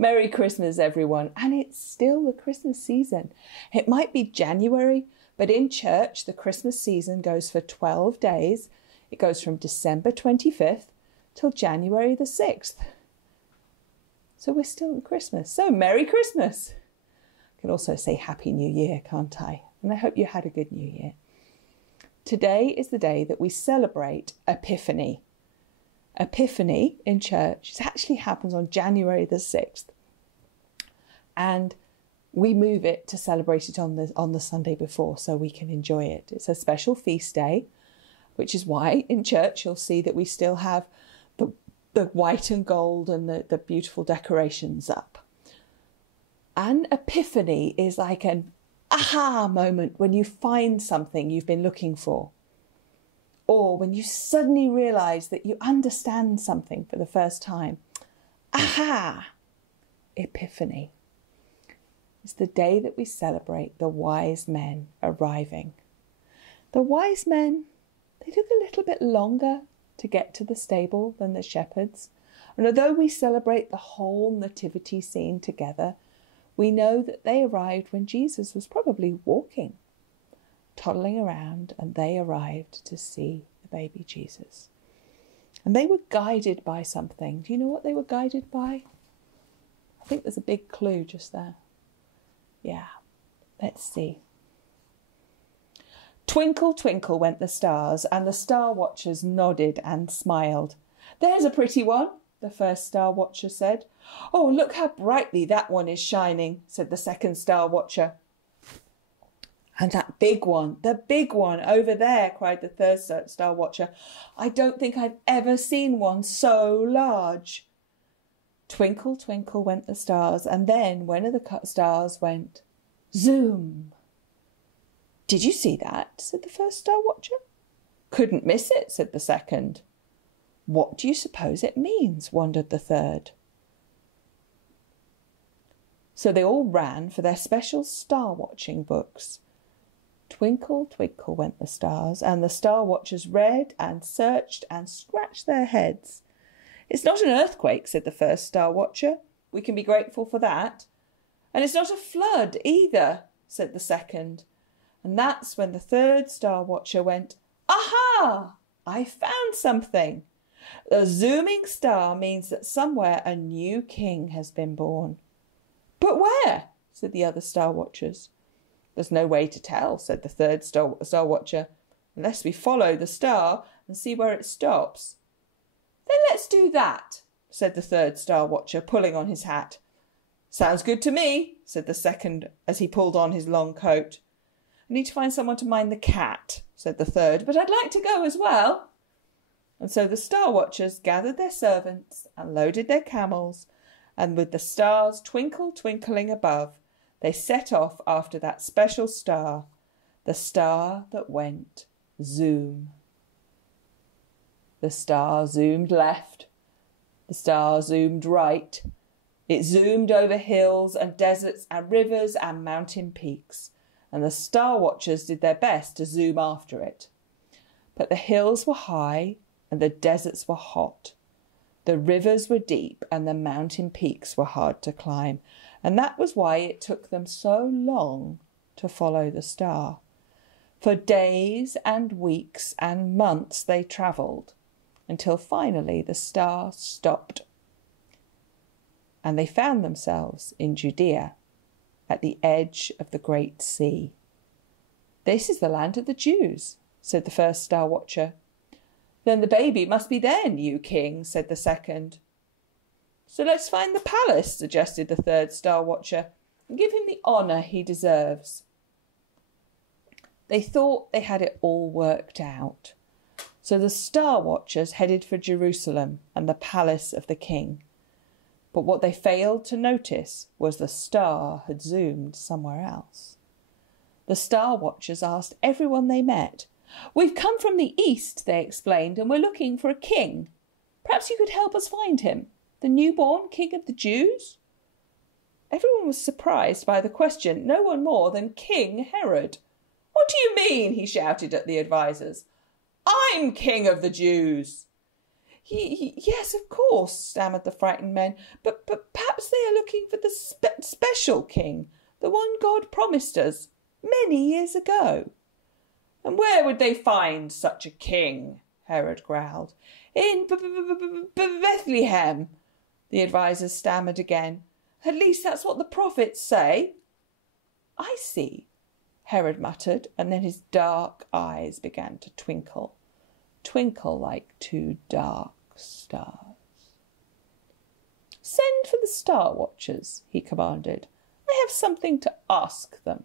Merry Christmas, everyone. And it's still the Christmas season. It might be January, but in church, the Christmas season goes for 12 days. It goes from December 25th till January the 6th. So we're still at Christmas. So Merry Christmas. I can also say Happy New Year, can't I? And I hope you had a good New Year. Today is the day that we celebrate Epiphany. Epiphany in church, it actually happens on January the 6th. And we move it to celebrate it on the Sunday before so we can enjoy it. It's a special feast day, which is why in church you'll see that we still have the white and gold and the beautiful decorations up. An epiphany is like an aha moment when you find something you've been looking for. Or when you suddenly realise that you understand something for the first time. Aha! Epiphany. It's the day that we celebrate the wise men arriving. The wise men, they took a little bit longer to get to the stable than the shepherds. And although we celebrate the whole nativity scene together, we know that they arrived when Jesus was probably walking, toddling around, and they arrived to see the baby Jesus. And they were guided by something. Do you know what they were guided by? I think there's a big clue just there. Yeah, let's see. Twinkle, twinkle went the stars, and the star watchers nodded and smiled. There's a pretty one, the first star watcher said. Oh, look how brightly that one is shining, said the second star watcher. And that big one, the big one over there, cried the third star watcher. I don't think I've ever seen one so large. Twinkle, twinkle went the stars, and then one of the stars went zoom. Did you see that? Said the first star watcher. Couldn't miss it, said the second. What do you suppose it means? Wondered the third. So they all ran for their special star watching books. Twinkle, twinkle went the stars, and the star watchers read and searched and scratched their heads. It's not an earthquake, said the first star watcher. We can be grateful for that. And it's not a flood either, said the second. And that's when the third star watcher went, aha! I found something. The zooming star means that somewhere a new king has been born. But where? Said the other star watchers. There's no way to tell, said the third star watcher, unless we follow the star and see where it stops. Then let's do that, said the third star watcher, pulling on his hat. Sounds good to me, said the second as he pulled on his long coat. I need to find someone to mind the cat, said the third, but I'd like to go as well. And so the star watchers gathered their servants and loaded their camels, and with the stars twinkling above, they set off after that special star, the star that went zoom. The star zoomed left. The star zoomed right. It zoomed over hills and deserts and rivers and mountain peaks, and the star watchers did their best to zoom after it. But the hills were high and the deserts were hot. The rivers were deep and the mountain peaks were hard to climb, and that was why it took them so long to follow the star. For days and weeks and months they travelled, until finally the star stopped. And they found themselves in Judea, at the edge of the great sea. This is the land of the Jews, said the first star watcher. Then the baby must be their new king, said the second. So let's find the palace, suggested the third star watcher, and give him the honour he deserves. They thought they had it all worked out. So the star watchers headed for Jerusalem and the palace of the king. But what they failed to notice was the star had zoomed somewhere else. The star watchers asked everyone they met. We've come from the east, they explained, and we're looking for a king. Perhaps you could help us find him, the newborn king of the Jews? Everyone was surprised by the question, no one more than King Herod. What do you mean? He shouted at the advisers. I'm king of the Jews. Yes, of course, stammered the frightened men. But perhaps they are looking for the special king, the one God promised us many years ago. And where would they find such a king? Herod growled. In Bethlehem, the advisers stammered again. At least that's what the prophets say. I see, Herod muttered, and then his dark eyes began to twinkle. Twinkle like two dark stars. Send for the Star Watchers, he commanded. I have something to ask them.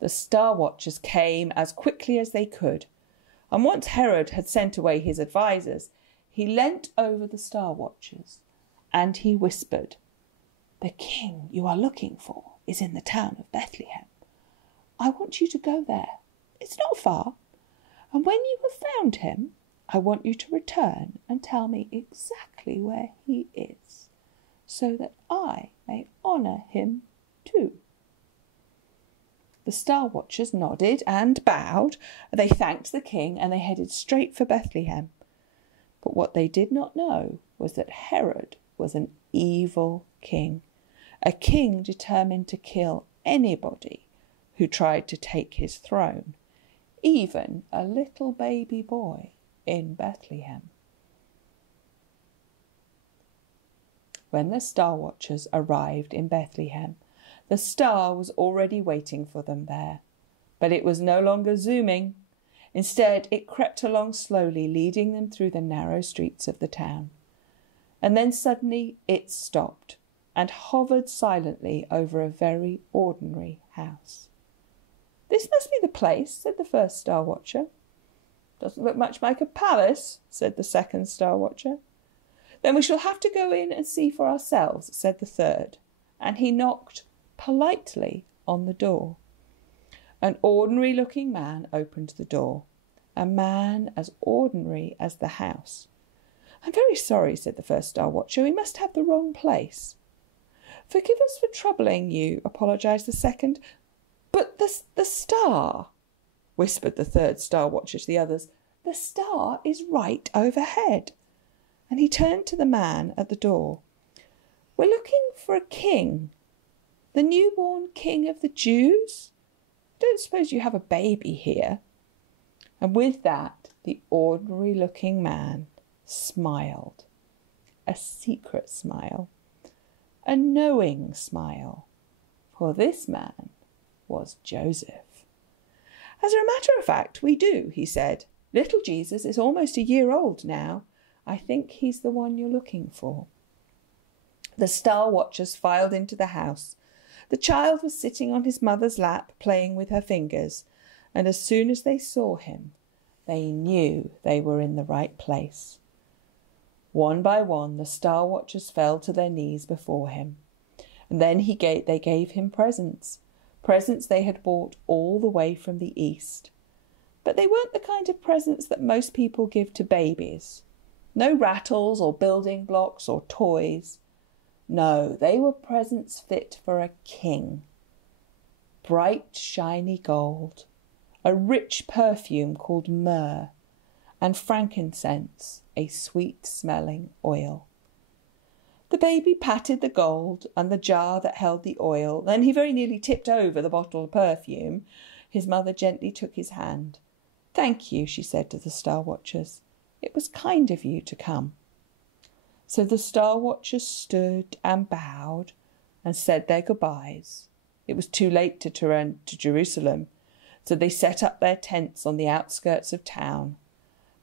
The Star Watchers came as quickly as they could, and once Herod had sent away his advisers, he leant over the Star Watchers and he whispered, The king you are looking for is in the town of Bethlehem. I want you to go there. It's not far. And when you have found him, I want you to return and tell me exactly where he is, so that I may honour him too. The Star Watchers nodded and bowed. They thanked the king and they headed straight for Bethlehem. But what they did not know was that Herod was an evil king, a king determined to kill anybody who tried to take his throne, even a little baby boy in Bethlehem. When the Star Watchers arrived in Bethlehem, the star was already waiting for them there. But it was no longer zooming. Instead, it crept along slowly, leading them through the narrow streets of the town. And then suddenly it stopped and hovered silently over a very ordinary house. This must be the place, said the first Star Watcher. Doesn't look much like a palace, said the second Star Watcher. Then we shall have to go in and see for ourselves, said the third, and he knocked politely on the door. An ordinary-looking man opened the door, a man as ordinary as the house. I'm very sorry, said the first Star Watcher. We must have the wrong place. Forgive us for troubling you, apologised the second. But the star, whispered the third Star Watcher to the others. The star is right overhead. And he turned to the man at the door. We're looking for a king, the newborn king of the Jews. Don't suppose you have a baby here? And with that, the ordinary-looking man smiled, a secret smile, a knowing smile, for this man was Joseph. As a matter of fact, we do, he said. Little Jesus is almost a year old now. I think he's the one you're looking for. The Star Watchers filed into the house. The child was sitting on his mother's lap, playing with her fingers, and as soon as they saw him, they knew they were in the right place. One by one, the Star Watchers fell to their knees before him, and then they gave him presents they had bought all the way from the East. But they weren't the kind of presents that most people give to babies. No rattles or building blocks or toys. No, they were presents fit for a king. Bright, shiny gold, a rich perfume called myrrh, and frankincense, a sweet-smelling oil. The baby patted the gold and the jar that held the oil. Then he very nearly tipped over the bottle of perfume. His mother gently took his hand. Thank you, she said to the Star Watchers. It was kind of you to come. So the Star Watchers stood and bowed and said their goodbyes. It was too late to return to Jerusalem, so they set up their tents on the outskirts of town.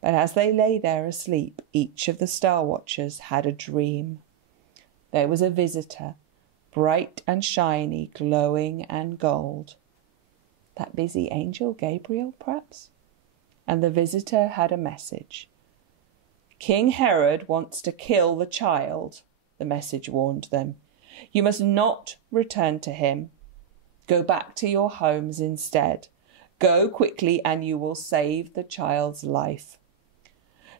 But as they lay there asleep, each of the Star Watchers had a dream. There was a visitor, bright and shiny, glowing and gold. That busy angel Gabriel, perhaps? And the visitor had a message. King Herod wants to kill the child, the message warned them. You must not return to him. Go back to your homes instead. Go quickly and you will save the child's life.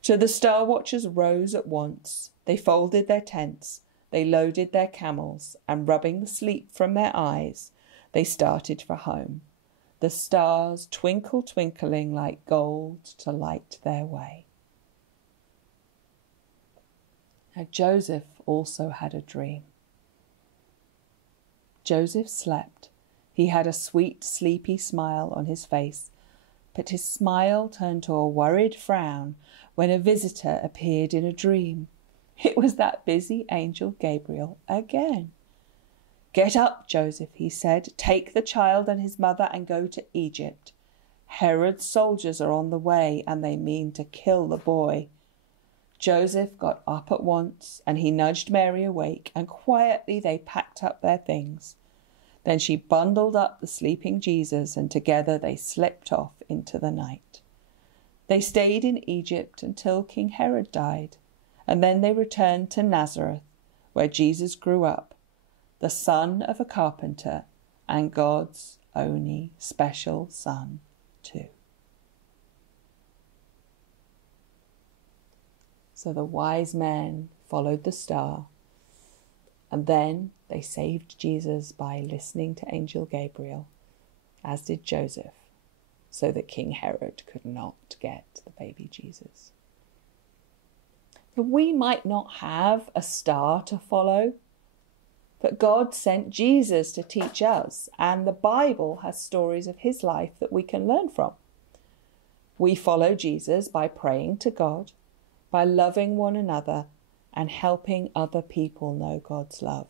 So the Star Watchers rose at once. They folded their tents. They loaded their camels, and rubbing the sleep from their eyes, they started for home, the stars twinkling like gold to light their way. Now Joseph also had a dream. Joseph slept. He had a sweet, sleepy smile on his face, but his smile turned to a worried frown when a visitor appeared in a dream. It was that busy angel Gabriel again. "Get up, Joseph," he said. "Take the child and his mother and go to Egypt. Herod's soldiers are on the way and they mean to kill the boy." Joseph got up at once and he nudged Mary awake, and quietly they packed up their things. Then she bundled up the sleeping Jesus and together they slipped off into the night. They stayed in Egypt until King Herod died, and then they returned to Nazareth, where Jesus grew up, the son of a carpenter and God's only special son too. So the wise men followed the star, and then they saved Jesus by listening to Angel Gabriel, as did Joseph, so that King Herod could not get the baby Jesus. But we might not have a star to follow, but God sent Jesus to teach us, and the Bible has stories of his life that we can learn from. We follow Jesus by praying to God, by loving one another and helping other people know God's love.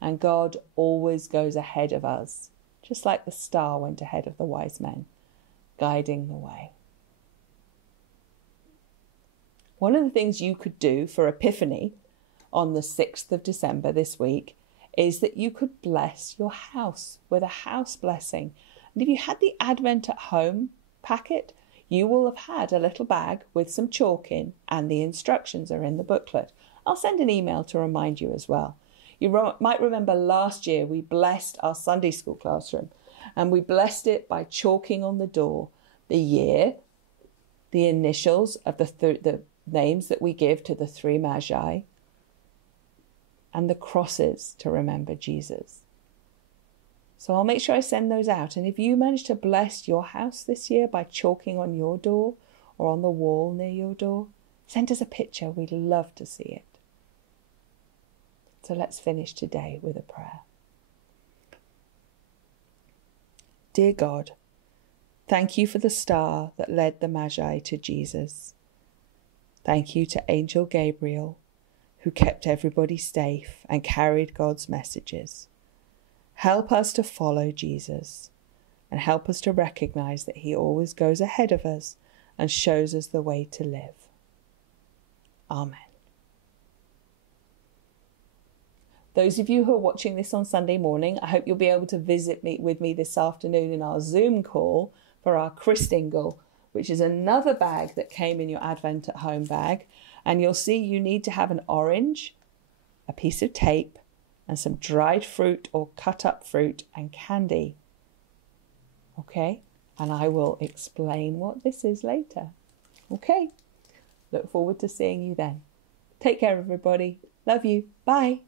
And God always goes ahead of us, just like the star went ahead of the wise men, guiding the way. One of the things you could do for Epiphany on the 6th of December this week is that you could bless your house with a house blessing. And if you had the Advent at Home packet, you will have had a little bag with some chalk in, and the instructions are in the booklet. I'll send an email to remind you as well. You might remember last year we blessed our Sunday school classroom, and we blessed it by chalking on the door the year, the initials of the names that we give to the three Magi, and the crosses to remember Jesus. So I'll make sure I send those out. And if you manage to bless your house this year by chalking on your door or on the wall near your door, send us a picture. We'd love to see it. So let's finish today with a prayer. Dear God, thank you for the star that led the Magi to Jesus. Thank you to Angel Gabriel, who kept everybody safe and carried God's messages. Help us to follow Jesus, and help us to recognize that he always goes ahead of us and shows us the way to live. Amen. Those of you who are watching this on Sunday morning, I hope you'll be able to visit with me this afternoon in our Zoom call for our Christingle, which is another bag that came in your Advent at Home bag. And you'll see you need to have an orange, a piece of tape, and some dried fruit or cut up fruit and candy. Okay? And I will explain what this is later. Okay? Look forward to seeing you then. Take care, everybody. Love you. Bye.